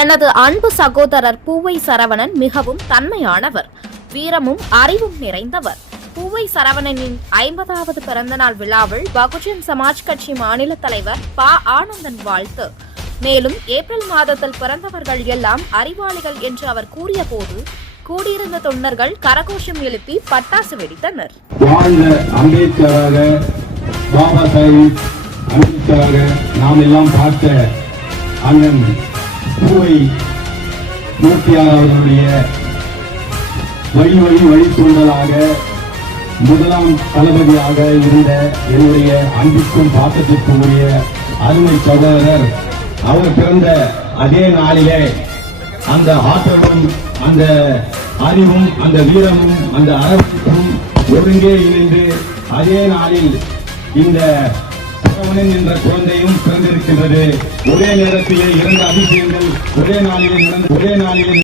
எனது அன்பு சகோதரர் பூவை சரவணன் மிகவும் தன்மையானவர், வீரமும் அறிவும் நிறைந்தவர். பூவை சரவணனின் 50வது பிறந்தநாள் விழாவில் பகுஜன் சமாஜ் கட்சி மாநில தலைவர் ப. ஆனந்தன் வாழ்த்து. மேலும் ஏப்ரல் மாதத்தில் பிறந்தவர்கள் எல்லாம் அறிவாளிகள் என்று அவர் கூறிய போது கூடியிருந்த தொண்டர்கள் கரகோஷம் எழுப்பி பட்டாசு வெடித்தனர். அம்பேத்கராக, பாபா சாஹிப் அம்பேத்கராக நாம் எல்லாம் பார்த்த அண்ணன் பூவை மூர்த்தியாளர்களுடைய வழித்தூண்டலாக முதலாம் தளபதியாக இருந்த என்னுடைய அன்பிற்கும் பாசத்திற்கும் உரிய அருமை சகோதரர் அவர் பிறந்த அதே நாளிலே அந்த ஆற்றலும் அந்த அறிவும் அந்த வீரமும் அந்த அரசுக்கும் ஒருங்கே இணைந்து அதே நாளில் இந்த சரவணன் என்ற குழந்தையும் பிறந்திருக்கின்றது. ஒரே நேரத்திலே 2 அதிசயங்கள் ஒரே நாளிலே